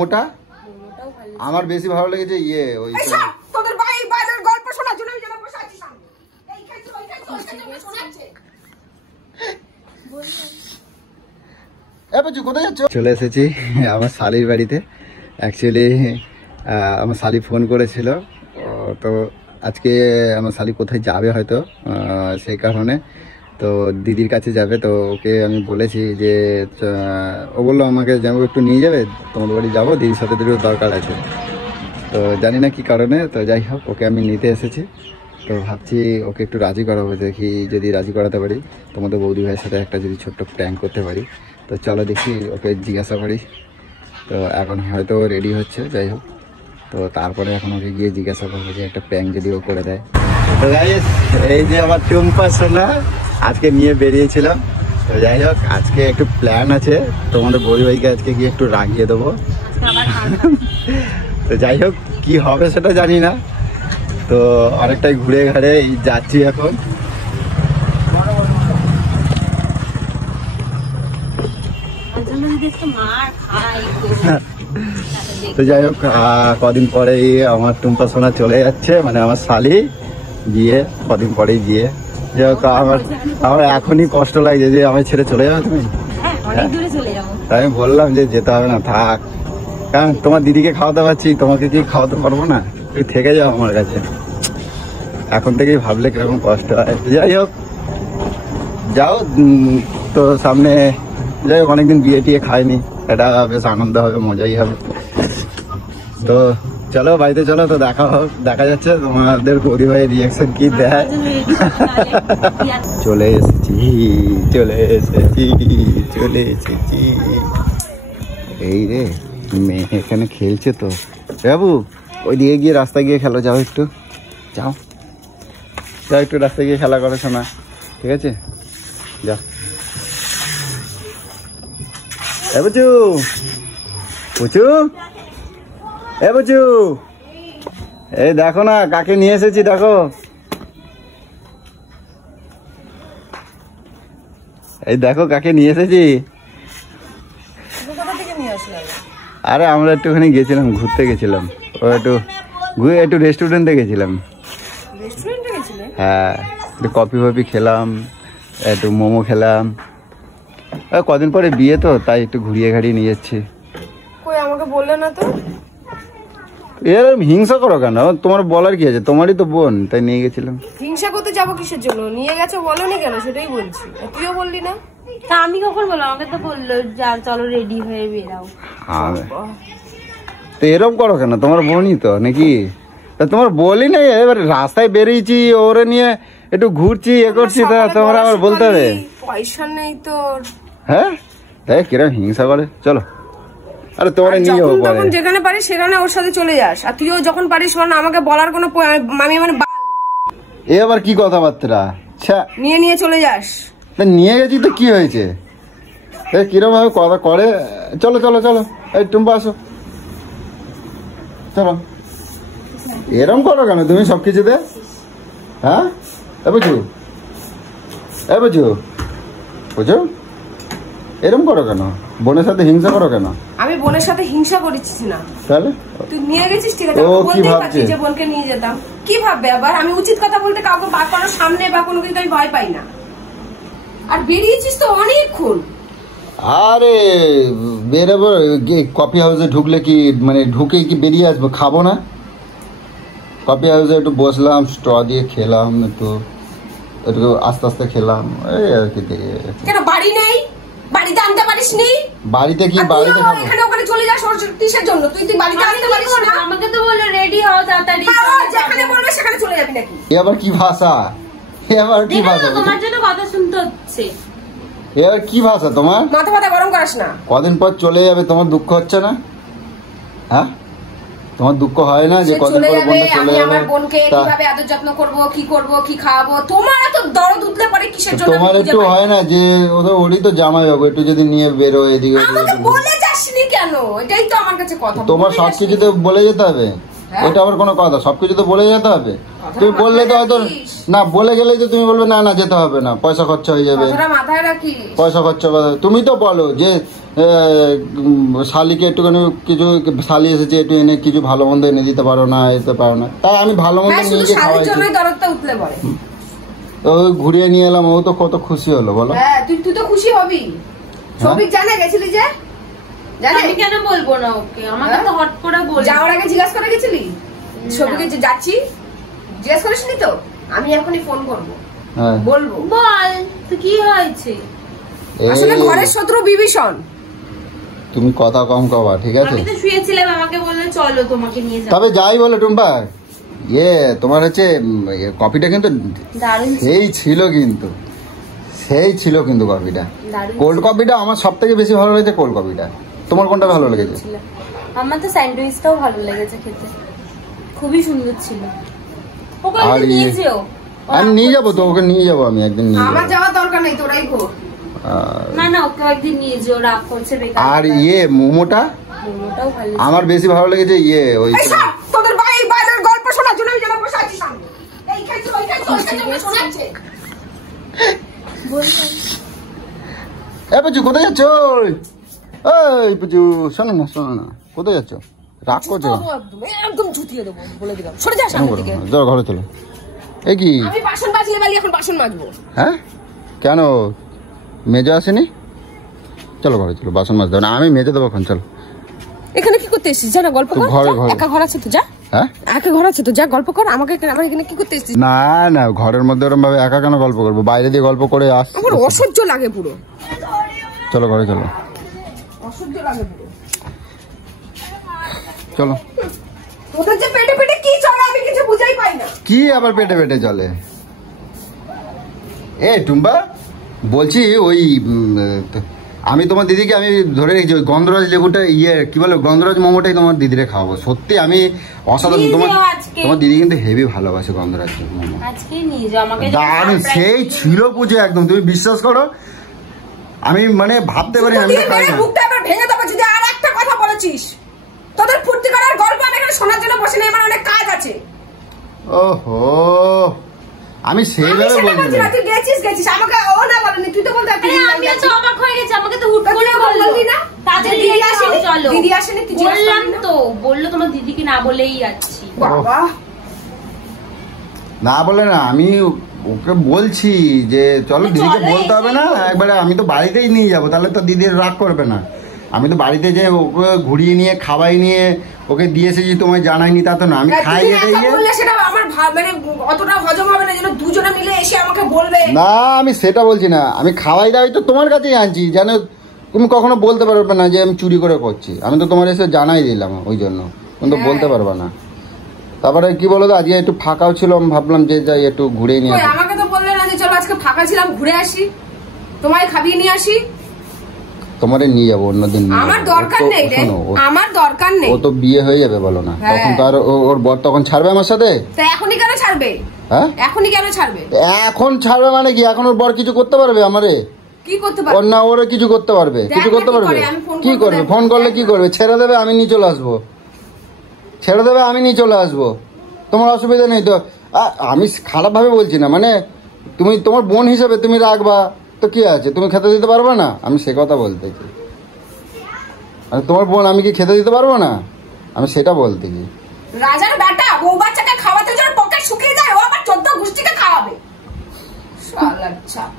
মোটা আমার বেশি ভালো লেগেছে ইয়ে ওই তোদের ভাই বাইরের গল্প শোনার জন্য আমি বসে আছি সামনে এই খাইছো ওই খাইছো ওই শোনাচ্ছে এ বাজু কোথায় যাচ্ছ? চলে এসেছি আমার শালির বাড়িতে। অ্যাকচুয়ালি আমার শালি ফোন করেছিল, তো আজকে আমার শালি কোথায় যাবে হয়তো সেই কারণে তো দিদির কাছে যাবে। তো ওকে আমি বলেছি যে ও বললো আমাকে যেমন একটু নিয়ে যাবে, তোমাদের বাড়ি যাবো, দিদির সাথে দুটো দরকার আছে। তো জানি না কি কারণে, তো যাই হোক ওকে আমি নিতে এসেছি। তো ভাবছি ওকে একটু রাজি করাবো, দেখি যদি রাজি করাতে পারি তোমাদের বৌদি ভাইয়ের সাথে একটা যদি ছোট্ট প্র্যাঙ্ক করতে পারি। তো চলো দেখি ওকে জিজ্ঞাসা করি। তো এখন হয়তো রেডি হচ্ছে, যাই হোক তো তারপরে এখন ওকে গিয়ে জিজ্ঞাসা করবো যে একটা প্র্যাঙ্ক যদি ও করে দেয়। তো গাইস এই যে আমার টুম্পা সোনা আজকে নিয়ে বেরিয়েছিলাম। তো যাই হোক আজকে একটু প্ল্যান আছে, তোমাদের বৌদি ভাইকে আজকে গিয়ে একটু রাগিয়ে দেবো। তো যাই হোক কি হবে সেটা জানি না, তো অনেকটাই ঘুরে ঘাড়ে যাচ্ছি এখন। তো যাই হোক কদিন পরেই আমার টুম্পা সোনা চলে যাচ্ছে, মানে আমার শালি গিয়ে কদিন পরেই গিয়ে। যাই হোক আমার এখনই কষ্ট লাগছে যে আমার ছেড়ে চলে যাবে তুমি। আমি বললাম যে যেতে হবে না, থাক, কারণ তোমার দিদিকে খাওয়াতে পারছি, তোমাকে কি খাওয়াতে পারবো না? তুই থেকে যাও আমার কাছে। এখন থেকেই ভাবলে কিরকম কষ্ট হয়। যাই হোক যাও, তো সামনে যাই হোক অনেকদিন বিয়ে টিয়ে খাইনি, এটা বেশ আনন্দ হবে, মজাই হবে। তো চলো বাড়িতে চলো, তো দেখা যাচ্ছে তোমাদের বৌদি ভাইয়ের রিয়াকশন কি দেয়। চলে এসেছি এই রে, মেয়ে এখানে খেলছে। তো বাবু ওই দিকে গিয়ে রাস্তায় গিয়ে খেলো, যাও একটু যাও একটু রাস্তায় গিয়ে খেলা করো শোনা, ঠিক আছে? যাও। এ বুচু এই দেখো না কাকে নিয়ে এসেছি, দেখো এই দেখো কাকে নিয়ে এসেছি। আরে আমরা একটুখানি গেছিলাম, ঘুরতে গেছিলাম, ও একটু রেস্টুরেন্টে গেছিলাম। হ্যাঁ একটু কফি খেলাম, একটু মোমো খেলাম। কদিন পরে বিয়ে তো তাই একটু ঘুরিয়ে ঘাড়িয়ে নিয়ে যাচ্ছি। কই আমাকে বললে না তো? এরকম হিংসা করো কেন? তোমার বলার কি আছে, তোমারই তো বোন, তাই নিয়ে গেছিলাম। হিংসা করতে যাবো কিসের জন্য? নিয়ে গেছে বলোনি কেন সেটাই বলছি। তুইও বললি না? তা আমি কখন বললাম? আমাকে তো বললো চলো রেডি হয়ে বেরাও। তো এরকম করো কেন? তোমার বোনই তো নাকি? তা তোমার বলি না, এবার রাস্তায় বেরিয়েছি ওরে নিয়ে একটু ঘুরছি এ করছি, তা তোমরা আমার বলতে হবে পয়সা নেই তো? হ্যাঁ দেখ কিরকম হিংসা করে। চলো আরে তোমার নিয়ে যাবো পরে, যেখানে পারিস সেখানে ওর সাথে চলে যাস, আর তুইও যখন পারিস মানে আমাকে বলার কোনো আমি মানে এ আবার কি কথাবার্তা? নিয়ে চলে যাস। নিয়ে গেছি তো কি হয়েছে? কিরকম ভাবে কথা করে। চলো এই টুম্পা আসো, চলো। এরম করো কেন তুমি সবকিছুতে? হ্যাঁ বুঝু এরম করো কেন? বোনের সাথে হিংসা করো কেন? আমি বোনের সাথে হিংসা করেছিস না। তাহলে তুই নিয়ে গেছিস, ঠিক আছে, ও কি ভাবছে যে বোনকে নিয়ে যেতাম। কি ভাববে আবার? আমি উচিত কথা বলতে কাউকে কারোর সামনে বা কোনো কিছু আমি ভয় পাই না। আর বেরিয়েছিস তো অনেকক্ষণ। আরে বেরোবো, কফি হাউসে ঢুকলে কি মানে ঢুকে কি বেরিয়ে আসবো? খাবো না? কফি হাউসে একটু বসলাম, স্ট্র দিয়ে খেলাম, একটু আস্তে আস্তে খেলাম, এই আর কি। কেন বাড়ি নেই? বাড়িতে আনতে পারিস নি? বাড়িতে কি বাড়িতে খাবো? এখানে ওখানে চলে যাস কিসের জন্য? তুই বাড়িতে আনতে পারিস না? আমাকে তো বললো রেডি হও তাড়াতাড়ি। যেখানে বলবে সেখানে চলে যাবি নাকি? এ আবার কি ভাষা? তোমার জন্য কথা শুনতে হচ্ছে। এবার কি ভাষা তোমার? মাথা গরম করাস না। কদিন পর চলে যাবে, তোমার দুঃখ হচ্ছে না? হ্যাঁ তোমার দুঃখ হয় না যে কদিন পর বোনটা চলে যাবে? আমার বোনকে কিভাবে আদর যত্ন করব, কি করব, কি খাওয়াবো? তোমার এত দরদ উঠলে পরে কিসের জন্য? তোমার একটু হয় না যে ওরই তো জামাই বাবু, একটু যদি নিয়ে বেরো এদিকে। আমাকে বলে যাসনি কেন? এটাই তো আমার কাছে কথা। তোমার সবকিছুতে বলে যেতে হবে। এটা আবার কোনো কথা? সবকিছু তো বলে যেতে হবে। তুমি বললে তো হয়তো না, বলে গেলেই তো তুমি বলবে না না যেতে হবে না, পয়সা খরচা হয়ে যাবে, মাথায় রাখিস। পয়সা খরচা। তুমি তো বলো যে শালিকে একটুখানি কিছু, শালি এসেছে একটু এনে কিছু ভালো মন্দ এনে দিতে পারো না, এতে পারো না, তাই আমি ভালো মন্দ নিয়ে গিয়ে খাওয়াই। ওই ঘুরিয়ে নিয়ে এলাম, ও তো কত খুশি হলো বলো। হ্যাঁ তুই তো খুশি হবি। সবিক জানা গেছিলি যে, আমি কেন বলবো না ওকে? আমাকে তো হট করে বল। যাওয়ার আগে জিজ্ঞাসা করে গেছিলি সবিকে যে যাচ্ছি? জিজ্ঞাসা করিসনি তো? আমি এখনই ফোন করব, বলবো। বল তো কি হয়েছে? আসলে ঘরের শত্রু বিভীষণ। তুমি কথা কম কবা, ঠিক আছে? আমি তো শুয়েছিলাম, আমাকে বললে চলো তোমাকে নিয়ে যাও। তবে যাই বলো টুম্পা, তোমার হচ্ছে কফিটা কিন্তু সেই ছিল, কিন্তু সেই ছিল কিন্তু কফিটা। কোল্ড কফিটা আমার সব থেকে বেশি ভালো লেগেছে, কোল্ড কফিটা। তোমার কোনটা ভালো লেগেছে? আমার তো স্যান্ডউইচটাও ভালো লেগেছে খেতে, খুবই সুন্দর ছিল। আর আমি নিয়ে যাবো তো, ওকে নিয়ে যাবো আমি একদিন। আমার যাওয়ার দরকার নেই, তোরাই ঘোর। না না, ওকে একদিন নিয়ে যেও, রাগ করছে বেকার। আর মোমোটাও ভালো, আমার বেশি ভালো লেগেছে ওই তোদের বাইরের গল্প শোনার জন্য আমি যেন বসে আছি সামনে। এই খাইছো ওই খাইছো শোনাচ্ছে। এ পুজু কোথায় যাচ্ছ? এই পুজু শোনো না, কোথায় যাচ্ছ? রাগ করছো? একদম ঝুটিয়ে দেবো বলে দিলাম। সরে যা সামনে থেকে। চলো ঘরে চলো। এই কি আমি বাসন মাজলে বালি, এখন বাসন মাজবো। হ্যাঁ কেন মেজে আসেনি? চলো ঘরে চলো, বাসন মাজতে হবে না, আমি মেজে দেবো এখন। চলো। এখানে কি করতে এসেছিস? জানা গল্প কর। ঘরে একা ঘর আছে তো যা। হ্যাঁ একা ঘর আছে তো যা, গল্প কর। আমার এখানে কি করতে এসেছিস? না না, ঘরের মধ্যে ওরকম ভাবে একা কেন গল্প করবো? বাইরে দিয়ে গল্প করে আসছি। আমার অসহ্য লাগে পুরো। চলো ঘরে চলো। অসহ্য লাগে পুরো। চলো। তোদের যে পেটে পেটে কি চলে আমি কিছু বুঝাই পাই না। কি আবার পেটে পেটে চলে? টুম্বা বলছি, ওই আমি তোমার দিদিকে আমি ধরে রেখেছি, ওই গন্ধরাজ লেবুটা কি বলে গন্ধরাজ মোমোটাই তোমার দিদিরে খাওয়াবো। সত্যি আমি অসাধারণ। তোমার দিদি কিন্তু হেভি ভালোবাসে গন্ধরাজ মোমো। দারুণ সেই ছিল পুজো, একদম তুমি বিশ্বাস করো। আমি মানে ভাবতে পারি আমি তো খাই না। মুখটা আবার ভেঙে দেবো যদি আর একটা কথা বলেছিস। তোদের ফুর্তি করার গল্প আমি এখানে শোনার জন্য বসে নেই, আমার অনেক কাজ আছে। ওহো, আমি সেইভাবে বলছি না। তুই গেছিস আমাকে ও না বলেনি, তুই তো বলতে। আমি তো অবাক হয়ে গেছি, আমাকে তো হুট করে বললি না। তাড়াতাড়ি দিদি আসেনি, চলো। দিদি আসেনি, তুই বললাম তো, বললো তোমার দিদিকে না বলেই যাচ্ছি। বাবা না বলে না, আমি ওকে বলছি যে চলো, দিদিকে বলতে হবে না একবারে, আমি তো বাড়িতেই নিয়ে যাবো, তাহলে তো দিদির রাগ করবে না। আমি তো বাড়িতে যে ওকে ঘুরিয়ে নিয়ে খাওয়াই নিয়ে ওকে দিয়ে এসেছি, তোমায় জানাইনি তা তো না। আমি খাই যেতে গিয়ে সেটা আমার মানে অতটা হজম হবে না, যেন দুজনে মিলে এসে আমাকে বলবে না। আমি সেটা বলছি না, আমি খাওয়াই দাওয়াই তো তোমার কাছেই আনছি, যেন তুমি কখনো বলতে পারবে না যে আমি চুরি করে করছি। আমি তো তোমার এসে জানাই দিলাম ওই জন্য, কিন্তু বলতে পারবে না। তারপরে কি বলো তো, আজকে একটু ফাঁকাও ছিল, আমি ভাবলাম যে যাই একটু ঘুরে নিয়ে আসি। আমাকে তো বললে না যে চলো আজকে ফাঁকা ছিলাম ঘুরে আসি, তোমায় খাবিয়ে নিয়ে আসি। তোমারে নিয়ে যাবো অন্যদিন। আমার দরকার নেই রে, আমার দরকার নেই। ও তো বিয়ে হয়ে যাবে বলো না, তখন তো আর ওর বর তখন ছাড়বে আমার সাথে। তা এখনই কেন ছাড়বে? হ্যাঁ এখনই কেন ছাড়বে? এখন ছাড়বে মানে কি? এখন ওর বর কিছু করতে পারবে আমারে? কি করতে পারবে? ওর না ওরে কিছু করতে পারবে? কিছু করতে পারবে? কি করবে? ফোন করলে কি করবে? ছেড়ে দেবে, আমি নিয়ে চলে আসবো। ছেড়ে দেবে, আমি নিয়ে চলে আসবো, তোমার অসুবিধা নেই তো। আমি খারাপ ভাবে বলছি না, মানে তুমি তোমার বোন হিসেবে তুমি রাখবা তো কি আছে, তুমি খেতে দিতে পারবে না? আমি সে কথা বলতেছি। আর তোমার বোন আমি কি খেতে দিতে পারবো না? আমি সেটা বলতে কি। রাজার বেটা বউ বাচ্চাকে খাওয়াতে যাওয়ার পকেট শুকিয়ে যায়, ও আবার 14 গোষ্ঠীকে খাওয়াবে। শালার ছাপ।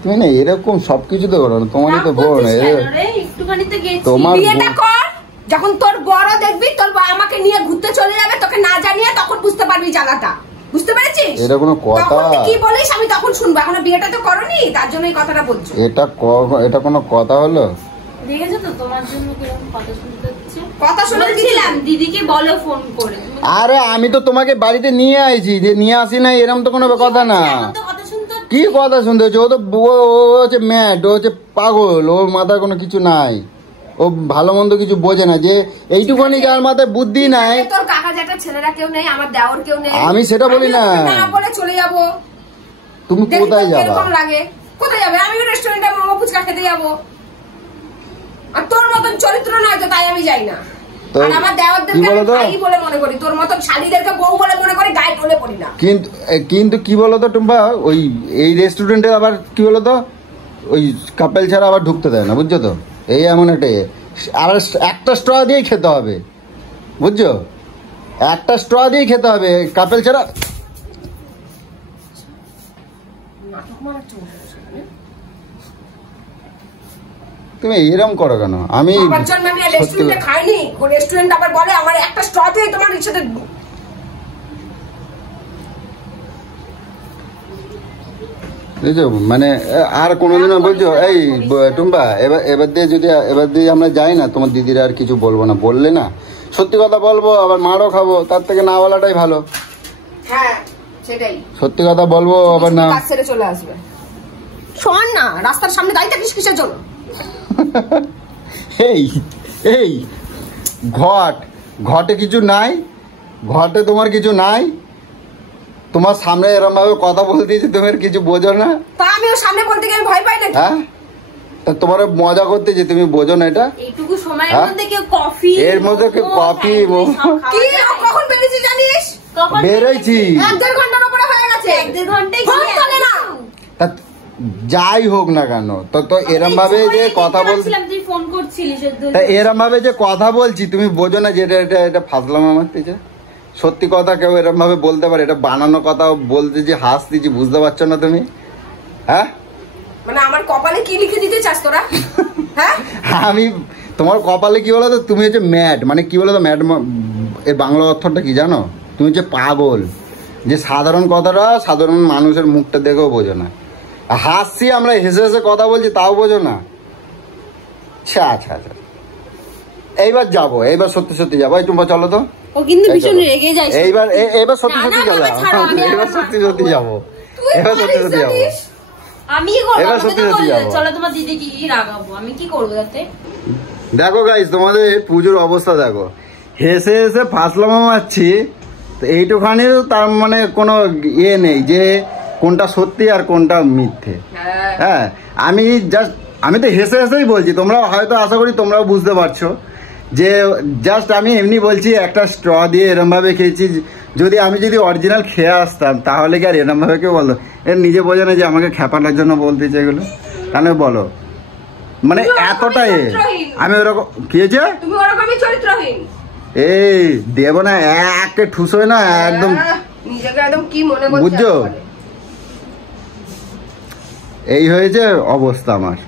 তুমি না এরকম সবকিছু তো করো না, তোমারই তো বোন। একটুখানি তো গেছি। তোমার বিয়েটা কর, যখন তোর বড় দেখবি তোর আমাকে নিয়ে ঘুরতে চলে যাবে, তোকে না জানিয়ে তখন বুঝতে পারবি জায়গাটা। বুঝতে পেরেছিস? এটা কোনো কথা? কি বলিস আমি তখন শুনবো, এখনো বিয়েটা তো করনি, তার জন্য এই কথাটা বলছো। এটা কোনো কথা হলো? দেখেছো তো তোমার জন্য কিরকম কথা শুনতে হচ্ছে। কথা শুনছিলাম, দিদিকে বলো ফোন করে। আরে আমি তো তোমাকে বাড়িতে নিয়ে আইছি, যে নিয়ে আসি না এরকম তো কোনো কথা না। কি কথা শুনতে হচ্ছে? ও তো হচ্ছে ম্যাড, ও হচ্ছে পাগল, ওর মাথায় কোনো কিছু নাই, ও ভালো মন্দ কিছু বোঝে না। যে এইটুকুনি যার মাথায় বুদ্ধি নাই। তোর কাকা জ্যাঠা ছেলেরা কেউ নেই, আমার দেওর কেউ নেই। আমি সেটা বলি না, বলে চলে যাবো। তুমি কোথায় যাবে? লাগে কোথায় যাবে? আমি রেস্টুরেন্টে মোমো ফুচকা খেতে যাবো, আর তোর মতন চরিত্র নয় তো, তাই আমি যাই না। আর আমার দেওরদেরকে আমি ভাই বলে মনে করি, তোর মতন শালীদেরকে বউ বলে মনে করি, গায়ে টোলে পড়ি না। কিন্তু কি বলতো টুম্পা, ওই এই রেস্টুরেন্টে আবার কি বলতো, ওই কাপেল ছাড়া আবার ঢুকতে দেয় না, বুঝছো তো? এই এমন একটা আবার একটা স্ট্র দিয়েই খেতে হবে, বুঝছো? একটা স্ট্র দিয়েই খেতে হবে, কাপেল ছাড়া। তুমি এরকম করো কেন? আমি রেস্টুরেন্টে খাইনি, রেস্টুরেন্ট আবার বলে আমার একটা স্ট্র দিয়ে তোমার সাথে। মানে আর কোনোদিনও বলছো এই টুম্পা, এবার দিয়ে আমরা যাই না, তোমার দিদিরা আর কিছু বলবো না, বললে না সত্যি কথা বলবো, আবার মারও খাবো, তার থেকে না বলাটাই ভালো। হ্যাঁ সেটাই, সত্যি কথা বলবো আবার না ছেড়ে চলে আসবে। শোন না, রাস্তার সামনে দাঁড়িয়ে থাকিস কিসের জন্য? এই ঘটে কিছু নাই, ঘটে তোমার কিছু নাই, তোমার সামনে এরকম ভাবে কথা বলতে দিয়েছে, তুমি কিছু বোঝো না। তা আমিও সামনে বলতে গেলে ভয় পাই না। হ্যাঁ, তা তোমার মজা করতে যে তুমি বোঝো না এটা? এইটুকু সময়ের মধ্যে কেউ কফি, এর মধ্যে কেউ কফি কি কখন বেরিয়েছি জানিস? বেরোইছি 1-1.5 ঘন্টার উপরে হয়ে গেছে। 1-1.5 ঘন্টায় চলে না। যাই হোক না কেন, তো এরম ভাবে যে কথা বলছিলাম, তুই ফোন করছিলিস, এরম ভাবে যে কথা বলছি তুমি বোঝো না যে এটা ফাজলাম আমার থেকে। সত্যি কথা কেউ এরম ভাবে বলতে পারে? এটা বানানো কথা বলতে যে হাসতেছি, বুঝতে পারছো না তুমি? হ্যাঁ, মানে আমার কপালে কি লিখে দিতে চাস তোরা? হ্যাঁ, আমি তোমার কপালে কি বলো তো, তুমি হচ্ছে ম্যাড, মানে কি বলো তো ম্যাড এর বাংলা অর্থটা কি জানো? তুমি হচ্ছে পাগল, যে সাধারণ কথাটা সাধারণ মানুষের মুখটা দেখেও বোঝো না। হাসছি আমরা, হেসে হেসে কথা বলছি, তাও বোঝো না। আচ্ছা, এইবার যাবো, এইবার সত্যি সত্যি যাবো। এই টুম্পা চলো তো। ও কিন্তু ভীষণ রেগে যায়। এইবার সত্যি সত্যি গেলাম, এবার সত্যি সত্যি যাবো, এবার সত্যি সত্যি যাবো। আমি চলো তোমার দিদি কি রাগাবো, আমি কি করবো তাতে? দেখো গাইস, তোমাদের পুজোর অবস্থা দেখো, হেসে হেসে ফাসলামো মারছি, তো এইটুখানি তার মানে কোনো ইয়ে নেই যে কোনটা সত্যি আর কোনটা মিথ্যে। হ্যাঁ, আমি তো হেসে হেসেই বলছি, তোমরা হয়তো আশা করি তোমরাও বুঝতে পারছো যে জাস্ট আমি এমনি বলছি, একটা স্ট্র দিয়ে এরম ভাবে খেয়েছি। আমি যদি অরিজিনাল খেয়ে আসতাম তাহলে কি আর এরম ভাবে কেউ বলো? এর নিজে বোঝে না যে আমাকে খেপানোর জন্য বলতেছে এগুলো, কেন বলো? মানে এতটাই আমি ওরকম খেয়েছে, তুমি ওরকমই চরিত্রহীন। এই দেব না একটা ঠুস হয় না একদম, নিজেকে একদম কি মনে করছো? বুঝছো? এই হয়েছে অবস্থা আমার।